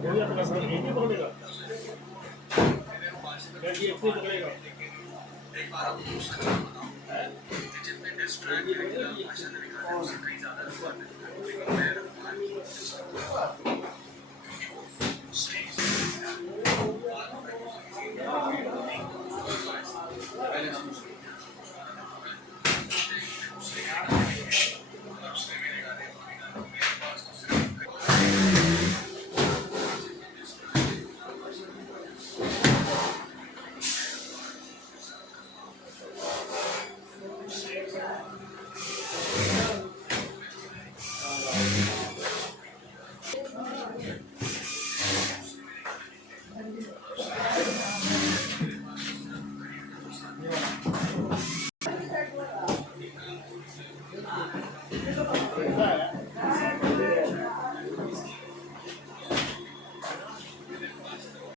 वही आपका सर एक ही पकड़ेगा क्या ये एक ही पकड़ेगा एक बार आपको कुछ सच बताऊं कि जितने डिस्ट्रैक्ट करके भाषा में दिखाते हैं उससे कहीं ज्यादा रिकॉर्ड नहीं है लेकिन मैं